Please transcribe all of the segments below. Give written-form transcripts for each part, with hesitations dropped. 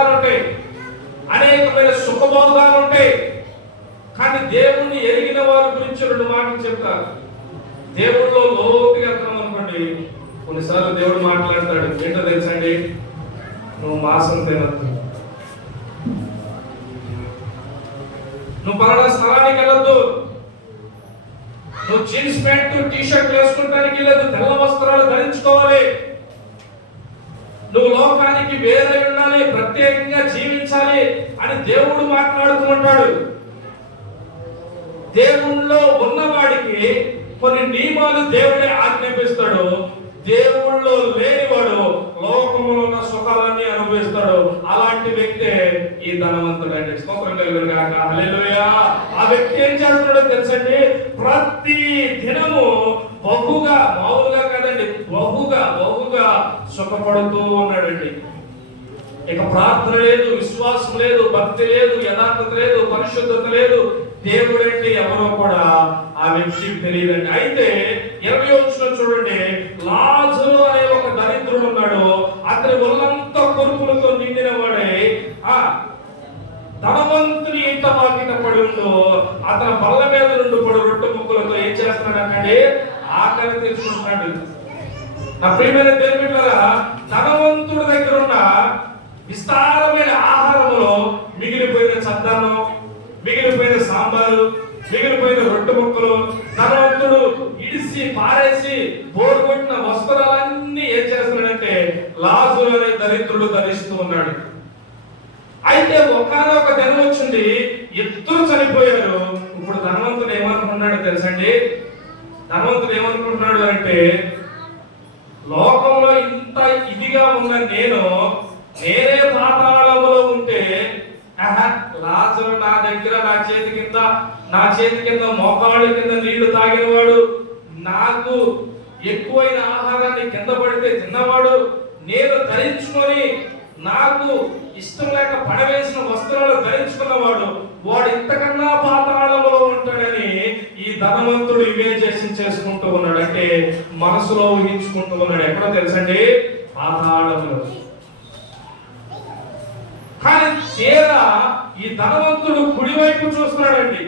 సుఖాలు ఉంటాయి, అనేకమైన సుఖభోగాలు ఉంటాయి. కానీ దేవుణ్ణి ఎరిగిన వారి గురించి రెండు మాటలు చెప్తారు. దేవుడిలో లోతుగా వెళ్తాం అనుకోండి, కొన్నిసార్లు దేవుడు మాట్లాడతాడు. ఏంటో తెలుసండి, నువ్వు మాంసం తినద్దు, నువ్వు పలానా స్థలానికి వెళ్ళొద్దు, నువ్వు జీన్స్ ప్యాంట్ టీ షర్ట్ వేసుకుంటానికి లేదు, తెల్ల వస్త్రాలు ధరించుకోవాలి, నువ్వు లోకానికి వేరే ఉండాలి, ప్రత్యేకంగా జీవించాలి అని దేవుడు మాట్లాడుతూ ఉంటాడు. దేవుళ్ళో ఉన్నవాడికి కొన్ని నియమాలు దేవుడే ఆజ్ఞాపిస్తాడు. దేవుళ్ళో లేనివాడు లోకములో ఉన్న సుఖాలన్నీ అనుభవిస్తాడు. అలాంటి వ్యక్తే ఈ ధనవంతుడు అండి. స్తోత్రం కలుగును గాక. హల్లెలూయా. ఆ వ్యక్తి ఏం చేస్తున్నాడో తెలుసండి, ప్రతి దినము బహుగా, మామూలుగా కాదండి, బహుగా సుఖపడుతూ ఉన్నాడండి. ఇక ప్రార్థన లేదు, విశ్వాసం లేదు, భక్తి లేదు, యథార్థత లేదు, పరిశుద్ధత లేదు. దేవుడు అంటే ఎవరో కూడా ఆ వ్యక్తికి తెలియదండి. అయితే 20వ వచనం చూడండి, లాజరు అనే ఒక దరిద్రుడు ఉన్నాడు. అతని ఒళ్ళంతా కొరుకులతో నిండిన వాడే ధనవంతుని ఇంట వాకిట పడి ఉండు. అతని బల్ల మీద నుండి పడు రొట్టె ముక్కలతో ఏం చేస్తున్నాడంటే ఆకలి తెచ్చుకుంటున్నాడు. నా ప్రియమైన దేవుని బిడ్డలారా, ధనవంతుడి దగ్గర ఉన్న విస్తారమైన ఆహారంలో మిగిలిపోయిన చద్దన్నం, మిగిలిపోయిన సాంబారు, మిగిలిపోయిన రొట్టె ముక్కలు, ధనవంతుడు ఇడిసి పారేసి బోరు కొట్టిన వస్త్రాలన్నీ ఏం చేస్తున్నాడంటే లాజరు అనే దరిద్రుడు ధరిస్తూ ఉన్నాడు. అయితే ఒకనొక దినం వచ్చింది, ఇద్దరు చనిపోయారు. ఇప్పుడు ధనవంతుడు ఏమనుకుంటున్నాడు తెలుసండి, ధనవంతుడు ఏమనుకుంటున్నాడు అంటే, లోకంలో ఇంత ఇదిగా ఉన్న నేనే పాతాళంలో ఉంటే, లాజరు నా దగ్గర నా చేతి కింద మోకాళ్ళ కింద నీళ్లు తాగినవాడు, నాకు ఎక్కువైన ఆహారాన్ని కింద పడితే తిన్నవాడు, నేను ధరించుకొని నాకు ఇష్టం లేక పడవేసిన వస్త్రాలు ధరించుకున్నవాడు, వాడు ఇంతకన్నా పాతాళంలో ఉంటాడని ఈ ధనవంతుడు ఇమేజినేషన్ చేసుకుంటూ ఉన్నాడు. అంటే మనసులో ఊహించుకుంటూ ఉన్నాడు. ఎక్కడో తెలుసండి, పాతాళంలో. కానీ తీరా ఈ ధనవంతుడు కుడివైపు చూస్తున్నాడండి,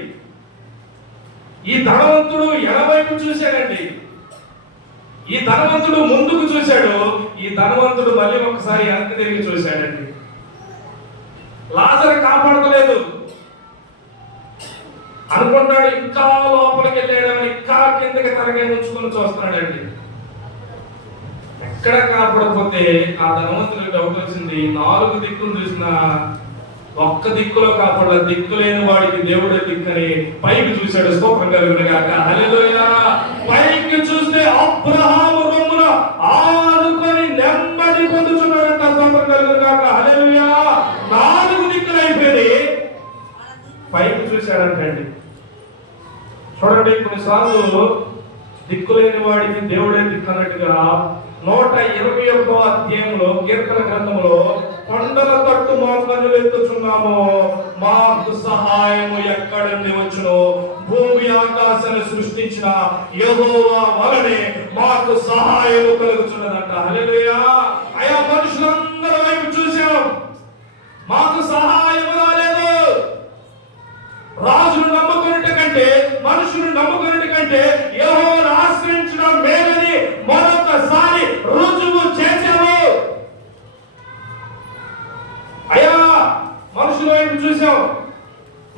ఈ ధనవంతుడు ఎడవైపు చూశాడండి, ఈ ధనవంతుడు ముందుకు చూశాడు, ఈ ధనవంతుడు మళ్ళీ ఒకసారి వెనక్కి తిరిగి చూశాడండి. లాజరు కాపాడలేదు అనుకున్నాడు, ఇంకా లోపలికి వెళ్ళాడని ఇంకా కిందకి తరగే ఉంచుకొని చూస్తున్నాడండి. ఎక్కడ కాపాడకపోతే ఆ ధనవంతుడికి డౌట్ వచ్చింది. 4 దిక్కులు చూసిన ఒక్క దిక్కులో కాపాడ, దిక్కు లేని వాడికి దేవుడే దిక్కని పైకి చూశాడు. స్తోత్రం కలుగును గాక. హల్లెలూయా. పైకి చూస్తే అబ్రహాము రొమ్మున ఆనుకొని నెమ్మది పొందుతున్నాడంట. స్తోత్రం కలుగును గాక. హల్లెలూయా. 4 దిక్కులు అయిపోయి పైకి చూశాడంటండి. చూడండి, కొన్నిసార్లు దిక్కులేని వాడికి దేవుడే దిక్కు అన్నట్టుగా 121వ అధ్యాయంలో కీర్తన గ్రంథంలో, కొండల తట్టు మోకాళ్ళు ఎత్తుచున్నాము, మాకు సహాయము ఎక్కడ నుండి వచ్చును, భూమి ఆకాశాన్ని సృష్టించిన యెహోవా వలనే మాకు సహాయము కలుగుచున్నదంట. హల్లెలూయా. అయా మనుషులందరి వైపు చూసాం, మాకు సహాయం రాలేదు. రాజును నమ్ముకున్నట్టు కంటే, మనుషులు నమ్ముకున్నట్టు కంటే యెహోవాను ఆశ్రయించడం మేలని మరొకసారి రుజువు చేశాము. అయ్యా మనుషుల వైపు చూసాం,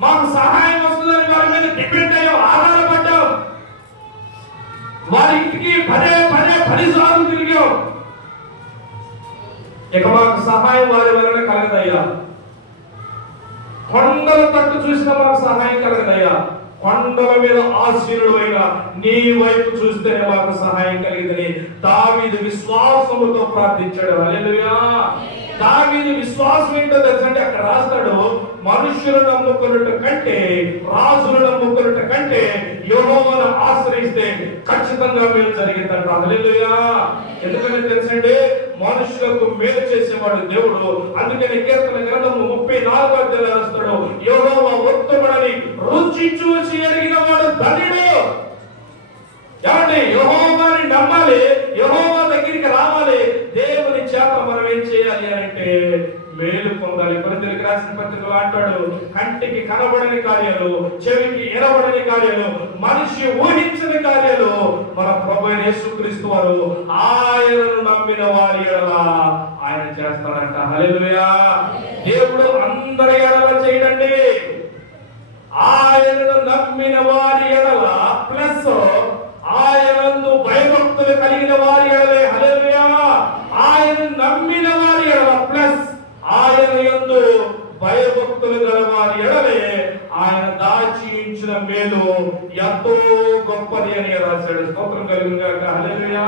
మాకు సహాయం వస్తుందని వారి మీద డిపెండ్ అయ్యాం, ఆధారపడ్డాం, వారి ఇంటికి పదే 10 సార్లు తిరిగాం. ఇక మాకు సహాయం వారి వలన కలగదయ్యా. కొండల తట్టు చూసిన మాకు సహాయం కలగదయ్యా. కొండల మీద ఆశీనుడు అయిన నీ వైపు చూస్తేనే మాకు సహాయం కలిగిందని దావీదు విశ్వాసముతో ప్రార్థించాడు. హల్లెలూయా. దావీదు విశ్వాసం ఏంటో తెలుసంటే, అక్కడ రాస్తాడు, మనుష్యులు నమ్ముకున్నట్టు కంటే, రాజులు నమ్ముకున్నట్టు కంటే యెహోవాను ఆశ్రయిస్తే ఖచ్చితంగా మేలు జరిగిందంట. హల్లెలూయా. ఎందుకంటే తెలుసండి, మనుషులకు మేలు చేసేవాడు దేవుడు. అందుకని కీర్తన గ్రంథము 34వ అధ్యాయంలో రాస్తాడు, యెహోవా ఉత్తముడని రుచి చూసి ఎరిగిన వాడు ధన్యుడు. ఏమండి, యెహోవాని నమ్మాలి, యెహోవా దగ్గరికి రావాలి. దేవుని చేత మనం ఏం చేయాలి అంటే మేలు పొందాలి. కొరింథీయులకు రాసిన పత్రికలో అంటాడు, కంటికి కనబడని కార్యాలు, చెవికి వినబడని కార్యాలు, మనిషి ఊహించని కార్యాలు మన ప్రభువైన యేసుక్రీస్తు వారు ఆయనను నమ్మిన వారి ఎడల ఆయన చేస్తాడంట. హల్లెలూయా. దేవుడు అందరి ఎడల చేయడండి. ఆయనను నమ్మిన వారి ఎడల ప్లస్ ఆయనందు భయభక్తులు కలిగిన వారి ఎడలే. హల్లెలూయా. ఆయన నమ్మిన వారి ఎడల ప్లస్ ఆయన యందు భయభక్తులు గల వారి ఎడలే ఆయన దాచి ఉంచిన మేలు ఎంతో గొప్పది అని రాశాడు. స్తోత్రం కలుగును గాక. హల్లెలూయా.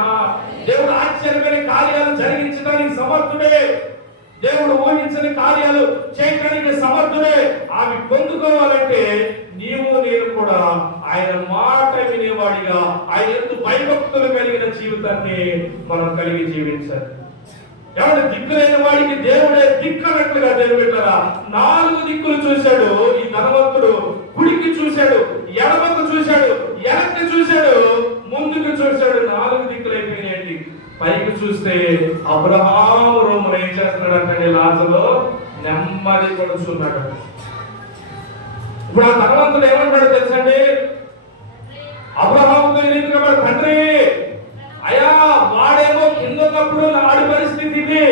దేవుడు ఆశ్చర్యమైన కార్యాలు జరిగించడానికి సమర్థుడే. దేవుడు ఊహించని కార్యాలు చేయడానికి సమర్థుడే. అవి పొందుకోవాలంటే నీవు నేను కూడా ఆయన మాట వినేవాడిగా, ఆయన యందు భయభక్తులు కలిగిన జీవితాన్ని మనం కలిగి జీవించాలి. ఎవడు దిక్కులేని వాడికి దేవుడే దిక్కనట్లుగా దేవుడు పెట్టారా. 4 దిక్కులు చూశాడు ఈ ధనవంతుడు. కుడికి చూశాడు, ఎడమకు చూశాడు, వెనక్కి చూశాడు, ముందుకు చూశాడు. 4 దిక్కులు అయిపోయినాయండి. పైకి చూస్తే అబ్రహాము రొమ్మున ఏం చేస్తున్నాడు? లాజరు నెమ్మది కొడుచున్నాడు. ఇప్పుడు ఆ ధనవంతుడు ఏమంటాడు తెలుసండి? అబ్రహాముతో ఎదురుగా, తండ్రి అయ్యా, వాడేమో కింద ఉన్నప్పుడు నాడి పరిస్థితి ఇది,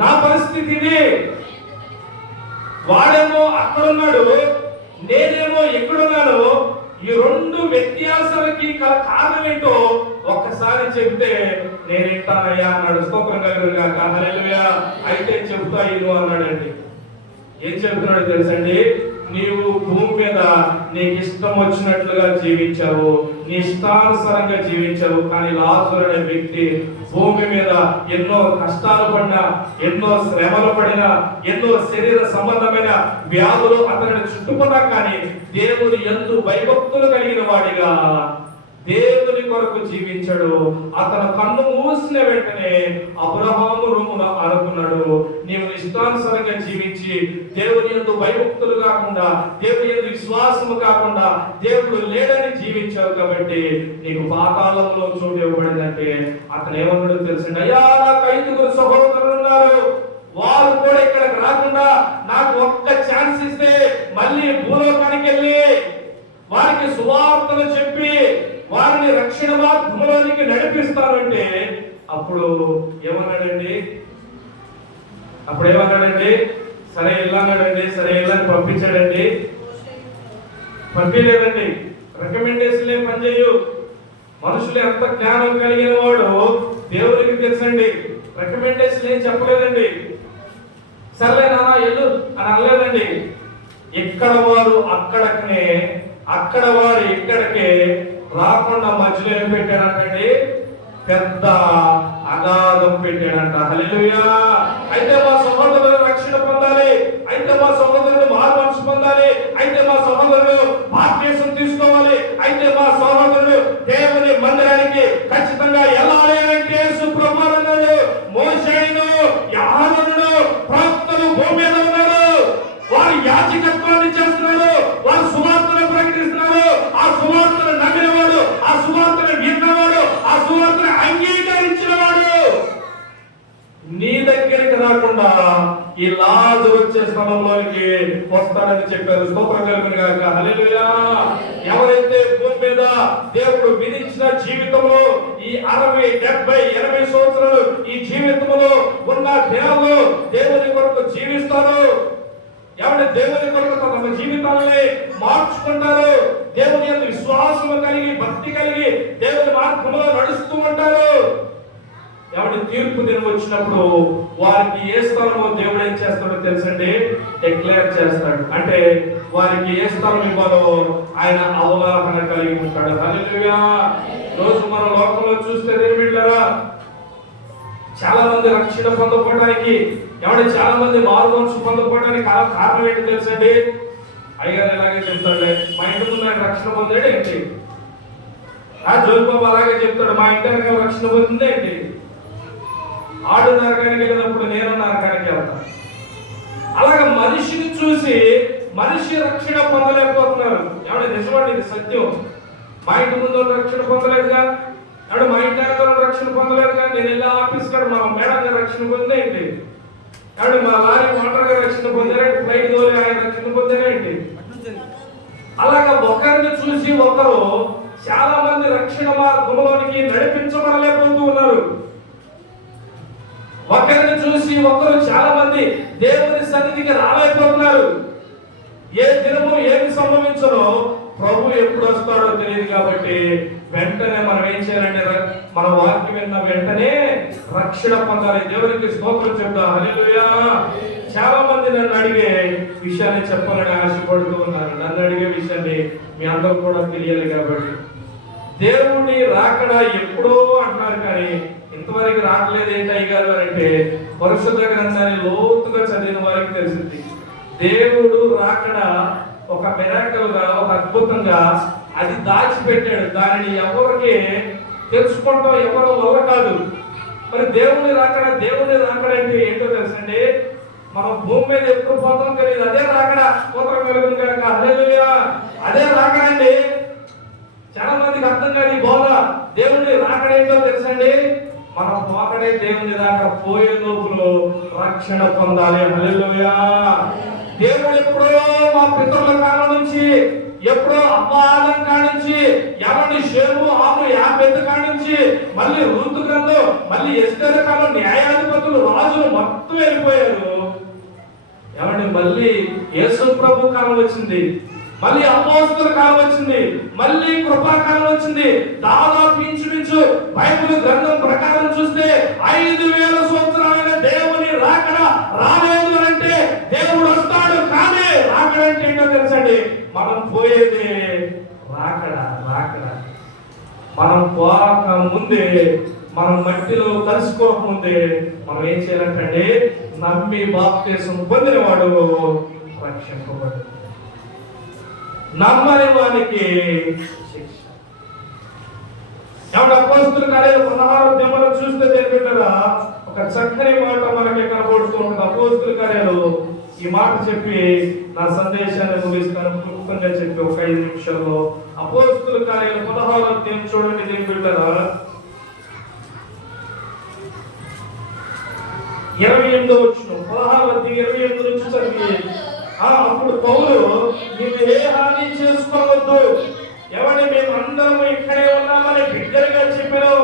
నా పరిస్థితి ఇది. వాడేమో అక్కడున్నాడు, నేనేమో ఎక్కడున్నాను. ఈ 2 వ్యత్యాసాలకి కారణం ఏంటో ఒక్కసారి చెబితే నేను వింటానయ్యా అన్నాడు. స్తోత్రం కలుగును గాక. హల్లెలూయా. అయితే చెబుతా ఇను అన్నాడండి. ఏం చెబుతున్నాడు తెలుసండి? నీవు భూమి మీద నీకు ఇష్టం వచ్చినట్లుగా జీవించావు, నీ ఇష్టానుసారంగా జీవించావు. కానీ లాజరు అనే వ్యక్తి భూమి మీద ఎన్నో కష్టాలు పడినా, ఎన్నో శ్రమలు పడినా, ఎన్నో శరీర సంబంధమైన వ్యాధులు అతనిని చుట్టుకున్నా కానీ దేవుని యందు భయభక్తులు కలిగిన వాడిగా దేవుని కొరకు జీవించాడు. అతను కన్ను మూసిన వెంటనే అబ్రహాము రొమ్మున అనుకున్నాడు, నీవు ఇష్టానుసారంగా జీవించి దేవుని యందు భయభక్తులు కాకుండా, దేవుని యందు విశ్వాసము కాకుండా, దేవుడు లేడని జీవించావు కాబట్టి నీకు పాతాళంలో చోటు ఇవ్వబడిందంటే అతను ఏమన్నాడు తెలుసండి? అయ్యా, నాకు 5 సహోదరులు ఉన్నారు, వారు కూడా ఇక్కడికి రాకుండా నాకు ఒక్క ఛాన్స్ ఇస్తే మళ్ళీ భూలోకానికి వెళ్ళి వారికి సువార్తను చెప్పి వారిని రక్షణ మార్గంలోనికి నడిపిస్తానంటే అప్పుడు ఏమన్నాడండి? సరే వెళ్ళానండి. సరే వెళ్ళని పంపించాడండి. పంపించలేదండి. రికమెండేషన్ ఏం పనిచేయు. మనుషులు ఎంత జ్ఞానం కలిగిన వాడు దేవుడికి తెలుసండి. రికమెండేషన్ ఏం చెప్పలేదండి. సర్లే నాన్న ఎల్లు అని అనలేదండి. ఇక్కడ వారు అక్కడనే, అక్కడ వారు ఇక్కడికే రాకుండా మధ్యలో ఏం పెట్టాడంటండి? పెద్ద అగాధం పెట్టాడంట. హల్లెలూయా. అయితే మా సహోదరులు రక్షణ పొందాలి, అయితే మా సహోదరులు మారుమనసు పొందాలి, అయితే మా సహోదరులు బాప్తిసం తీసుకోవాలి, అయితే మా సహోదరులు దేవుని మందిరానికి ఖచ్చితంగా వెళ్ళాలి అంటే యేసు ప్రభువు అన్నాడు. మోషేను, యోహానును, ప్రవక్తలు భూమి మీద ఉన్నారు. వారు యాజకత్వాన్ని చేస్తున్నారు, వారు సువార్తను ప్రకటిస్తున్నారు. ఆ సువార్తను నమ్మినవాడు, ఆ సువార్తను విన్నవాడు, ఆ సువార్తను అంగీకరించిన వాడు నీ దగ్గరికి రాకుండా ఈ లాజరు వచ్చే స్థలంలోకి వస్తాడని చెప్పారు. స్తోత్రం కలుగును గాక. హల్లెలూయా. ఎవరైతే భూమి మీద దేవుడు విధించిన జీవితంలో ఈ 60, 70, 80 సంవత్సరాలు ఈ జీవితంలో ఉన్న దినాల్లో దేవుని కొరకు జీవిస్తారు, ఎవరి దేవుని కొరకు తమ జీవితాలని మార్చుకుంటారు, దేవుని యందు విశ్వాసము కలిగి, భక్తి కలిగి దేవుని మార్గంలో నడుస్తూ ఉంటారు, ఎవరి తీర్పు దినం వచ్చినప్పుడు వారికి ఏ స్థలమో దేవుడు ఏం చేస్తాడో తెలుసండి? డిక్లేర్ చేస్తాడు. అంటే వారికి ఏ స్థలం ఇవ్వాలో ఆయన అవగాహన కలిగి ఉంటాడు. హల్లెలూయా. రోజు మన లోకంలో చూస్తే ఏమిటారా, చాలా మంది రక్షణ పొందుకోవడానికి, చాలా మంది మారుమనసు పొందుకోవడానికి కారణం ఏంటి తెలుసండి? అయ్యగారు ఎలాగే చెప్తాడు, మా ఇంటి ముందు ఆయన రక్షణ పొందాడు ఏంటి, ఆ జోల్బాబు అలాగే చెప్తాడు, మా ఇంటి రక్షణ పొందింది ఏంటి, ఆడు నరకానికి వెళ్ళినప్పుడు నేను నరకానికి వెళ్తాను. అలాగే మనిషిని చూసి మనిషి రక్షణ పొందలేకపోతున్నారు. నిజమండి, ఇది సత్యం. మా ఇంటి ముందు రక్షణ పొందలేదుగా, మా ఇంటి రక్షణ పొందలేదుగా, నేను వెళ్ళి ఆఫీస్ కాడ మా మేడం రక్షణ పొందేంటి, కాబట్టి మా లారీ మోటార్ రక్షణ పొందారంటే ఫ్లైట్ తోలి ఆయన రక్షణ పొందారేంటి? అలాగా ఒకరిని చూసి ఒకరు చాలా మంది రక్షణ మార్గంలోనికి నడిపించబడలేకపోతూ ఉన్నారు. ఒకరిని చూసి ఒకరు చాలా మంది దేవుని సన్నిధికి రాలేకపోతున్నారు. ఏ దినము ఏమి సంభవించనో ప్రభు ఎప్పుడు వస్తాడో తెలియదు. కాబట్టి వెంటనే మనం ఏం చేయాలంటే మన వాక్యం విన్న వెంటనే రక్షణ పొందాలి. దేవునికి స్తోత్రం చెప్తా. హల్లెలూయా. చాలా మంది నన్ను అడిగే విషయాన్ని చెప్పాలని ఆశపడుతూ ఉన్నారు. నన్ను అడిగే విషయాన్ని మీ అందరూ కూడా తెలియాలి. కాబట్టి దేవుని రాకడ ఎప్పుడో అంటున్నారు, కానీ ఇంతవరకు రావట్లేదు ఏంటి అయ్యగారు అంటే పరిశుద్ధ గ్రంథాన్ని లోతుగా చదివిన వారికి తెలిసింది. దేవుడు రాకడ ఒక మిరాకిల్ గా, ఒక అద్భుతంగా అది దాచిపెట్టాడు. దానిని ఎవరికి తెలుసుకోవడం ఎవరి వల్ల కాదు. మరి దేవుని రాకడ అంటే ఏంటో తెలుసండి. మనం భూమి మీద ఎప్పుడు పోతాం తెలియదు. అదే రాకడ. స్తోత్రం కలుగును గాక. హల్లెలూయా. అదే రాకడండి. చాలా మందికి అర్థం కాదు ఈ బోధ. దేవుని రాకడ ఏంటో తెలుసండి. మనం పోకడే దేవుని దాకా పోయే లోపులో రక్షణ పొందాలి. హల్లెలూయా. దేవుడు ఎప్పుడో మా పితరుల కాలం నుంచి, ఎప్పుడో అబ్బాలం కానుంచి, ఎవరిని షేము ఆము యాపెద్ద కానుంచి, మళ్ళీ రూతు గ్రంథం, మళ్ళీ ఎస్తేరు కాలం న్యాయాధిపతులు రాజులు మొత్తం వెళ్ళిపోయారు. ఎవరిని మళ్ళీ యేసు ప్రభు కాలం వచ్చింది, మళ్ళీ అపోస్తలుల కాలం వచ్చింది, మళ్ళీ కృపాకాలం వచ్చింది. దాదాపు ఇంచుమించు బైబిల్ గ్రంథం ప్రకారం చూస్తే 5000 సంవత్సరాలుగా దేవుని రాకడ రాలేదు అంటే దేవుడు వస్తాడు. కానీ రాకడ అంటే ఏంటో తెలుసండి. మనం పోయేది రాకడ. మనం పోక ముందే, మనం మట్టిలో కలుసుకోక ముందే మనం ఏం చేయాలంటే నమ్మి బాప్తిసం పొందినవాడు రక్షింపబడు, నమ్మని వానికి శిక్ష. ఎవరు అపోస్తలుల కార్యాలు 16 చూస్తే తెలియదా ఒక చక్కని మాట మనకి కనబడుతూ ఉంటుంది. అపోస్తలుల కార్యాలు ఈ మాట చెప్పి నా సందేశాన్ని ముగిస్తాను. క్లుప్తంగా చెప్పి ఒక 5 నిమిషాల్లో అపోస్తలుల కార్యాలు 16 చూడండి. దీని బిడ్డరా 28 వచనం, 16:28 నుంచి చదివి. అప్పుడు పౌలు, నీవు ఏ హాని చేసుకోవద్దు, ఎవరి మేము అందరం ఇక్కడే ఉన్నామని బిగ్గరగా చెప్పారు.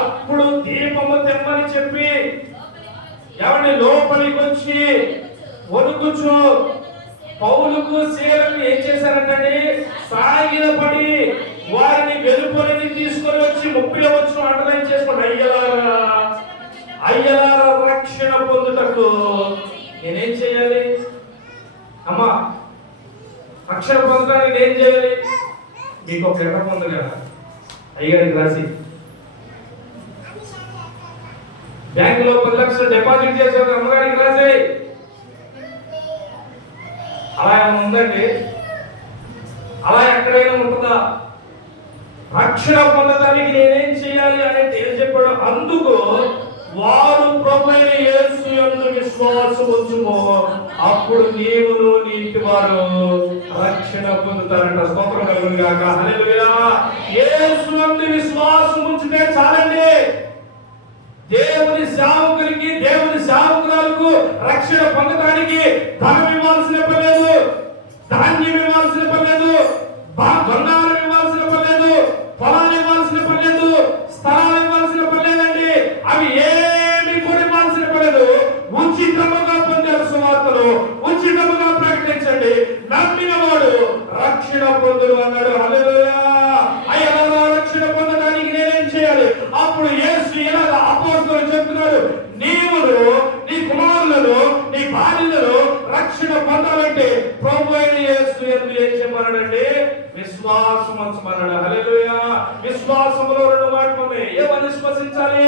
అప్పుడు దీపము తెమ్మని చెప్పి ఎవరిని లోపలికి వచ్చి వణుకుచు పౌలుకు శీలకు ఏం చేశారంటే సాగిలపడి వారిని వెలుపలిని తీసుకొని వచ్చి 30వ వచనం అండర్లైన్ చేసుకోండి. అయ్యలారా రక్షణ పొందుటకు నేనేం చేయాలి? అమ్మా, రక్షణ పొందడానికి నేను చేయాలి? మీకు ఒక లెటర్ పొంది కదా అయ్యగారికి రాసి, బ్యాంకులో 10 లక్షలు డిపాజిట్ చేసే అమ్మగారికి రాసి. అలా ఏమైనా ఉందండి? అలా ఎక్కడైనా ఉంటుందా? రక్షణ పొందడానికి నేనేం చేయాలి అనేది ఏం చెప్పాడు? అందుకు వారు ప్రభువైన యేసు యందు విశ్వాసం ఉంచుము, అప్పుడు నీవును నీ ఇంటి వారు రక్షణ పొందుతారంట. స్తోత్రం కలుగును గాక. హల్లెలూయా. యేసు యందు విశ్వాసం ఉంచితే చాలండి. దేవుని సేవకునికి, దేవుని సేవకురాలకు రక్షణ పొందడానికి ధనం ఇవ్వాల్సిన పని లేదు, ధాన్యం ఇవ్వాల్సిన పని లేదు, బంగారం ఇవ్వాల్సిన పని లేదు, పొలాలు ఇవ్వాల్సిన పని లేదు, స్థలాలు ఇవ్వాల్సిన పని లేదండి. అవి ఏమి కూడా ఇవ్వాల్సిన పని లేదు. ఉచితముగా పొందారు సువార్తలు, ఉచితముగా ప్రకటించండి, నమ్మిన వాడు రక్షణ పొందును అన్నాడు. హల్లెలూయా. అయ్యలారా రక్షణ పొందడానికి నేనేం చేయాలి? అప్పుడు యేసు ఎలాగ అపోస్తలులు చెప్తున్నాడు, నీవును నీ కుమారులను నీ భార్యలను రక్షణ పొందాలంటే ప్రభు అయిన యేసు యందు ఏం చెప్పాడండి? విశ్వాసం ఉంచమన్నాడు. హల్లెలూయా. విశ్వాసములో 2 మాటలు ఉన్నాయి. ఏమని విశ్వసించాలి?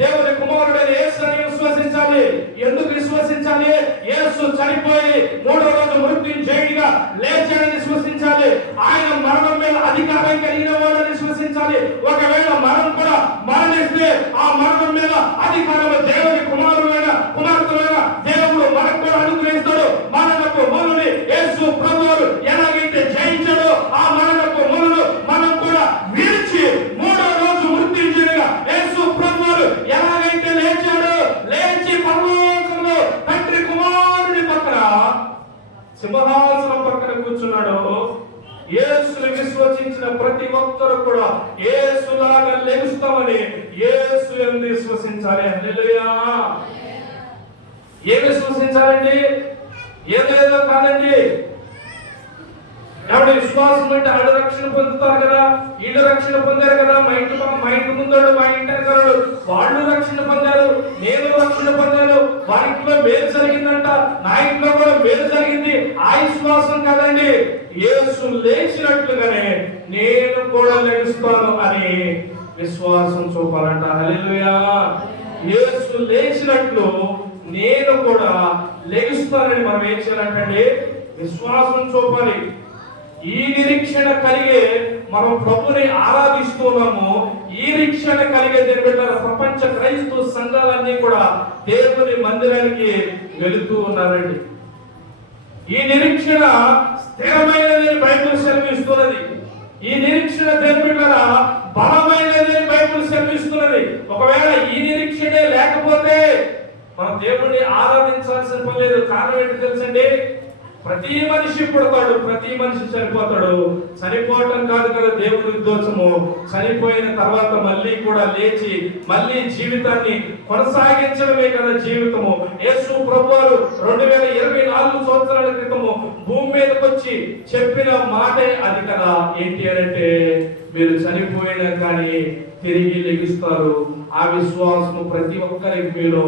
దేవుని కుమారుడైన యేసుని విశ్వసించాలి. ఎందుకు విశ్వసించాలి? యేసు చనిపోయి 3వ రోజు మృత్యుంజయుడిగా లేచాడని విశ్వసించాలి. ఆయన మరణం మీద అధికారం కలిగిన వాడని విశ్వసించాలి. ఒకవేళ మనం కూడా మరణిస్తే ఆ మరణం మీద అధికారం దేవుని కుమార్తెలైన దేవుడు మనకు కూడా అనుగ్రహిస్తాడు. మరణపు మూలుని యేసు ప్రభువు ఎలాగైతే జయించాడో ఆ మరణపు మూలును మనం కూడా విడిచి 3వ రోజు మృత్యుంజయుడిగా యేసు ప్రభువు ఎలాగైతే లేచాడో, లేచి పరలోకంలో సింహాసనం పక్కన కూర్చున్నాడో, యేసుని విశ్వసించిన ప్రతి ఒక్కరు కూడా యేసులాగా లెగుస్తామని యేసు యందు విశ్వసించాలి. హల్లెలూయా. ఏం విశ్వసించాలండి? ఏదేదో కాదండి. ఎవరి విశ్వాసం అంటే ఆడ రక్షణ పొందుతారు కదా, ఈడు రక్షణ పొందారు కదా, మా ఇంటి ముందోడు, మా ఇంటి వెనకాడు వాళ్ళు రక్షణ పొందారు, నేను రక్షణ పొందాను, వారి ఇంట్లో మేలు జరిగిందంట, నా ఇంట్లో కూడా మేలు జరిగింది. ఆ విశ్వాసం కాదండి. యేసు లేచినట్లుగానే నేను కూడా లేస్తాను అని విశ్వాసం చూపాలంట. హల్లెలూయా. యేసు లేచినట్లు నేను కూడా లెగుస్తానని మనం ఏం చేయాలంటే విశ్వాసం చూపాలి. ఈ నిరీక్షణ కలిగే మనం ప్రభుని ఆరాధిస్తున్నాము. ఈ నిరీక్షణ కలిగే ప్రపంచ క్రైస్తవ సంఘాలన్నీ కూడా దేవుని మందిరానికి వెళుతూ ఉన్నారండి. ఈ నిరీక్షణ స్థిరమైనదని బైబిల్ సెలవిస్తున్నది. ఈ నిరీక్షణ దేవుని బలమైనదని బైబిల్ సెలవిస్తున్నది. ఒకవేళ ఈ నిరీక్షణే లేకపోతే మనం దేవుడిని ఆరాధించాల్సిన పని లేదు. కారణం ఏంటి తెలుసండి? ప్రతి మనిషి పుడతాడు, ప్రతి మనిషి చనిపోతాడు. చనిపోవటం కాదు కదా దేవుడి ఉద్దేశము. చనిపోయిన తర్వాత మళ్ళీ కూడా లేచి మళ్ళీ జీవితాన్ని కొనసాగించడమే కదా జీవితము. యేసు ప్రభువారు 2024 సంవత్సరాల క్రితము భూమి మీదకి వచ్చి చెప్పిన మాటే అది కదా. ఏంటి అంటే మీరు చనిపోయినా కానీ తిరిగి లెగుస్తారు. ఆ విశ్వాసము ప్రతి ఒక్కరికి మీలో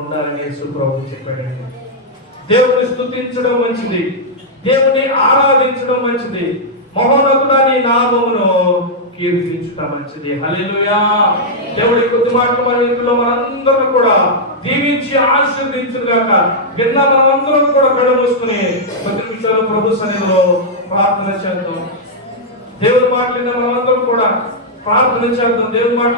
ఉండాలని యేసు ప్రభు చెప్పాడండి. దేవుని స్తుతించడం మంచిది, దేవుని ఆరాధించడం మంచిది, మహోన్నతుడా నీ నామమును కీర్తించడం మంచిది. హల్లెలూయా. దేవుడి కొద్ది మాటలు మన ఇంట్లో మనందరం కూడా దీవించి ఆశీర్వదించుగాక. విన్న మనమందరం కూడా కళ్ళు మూసుకుని 10 నిమిషాలు ప్రభు సన్నిధిలో ప్రార్థన చేద్దాం. దేవుడి మాటలు విన్న మనమందరం కూడా ప్రార్థన చేద్దాం. దేవుడి మాట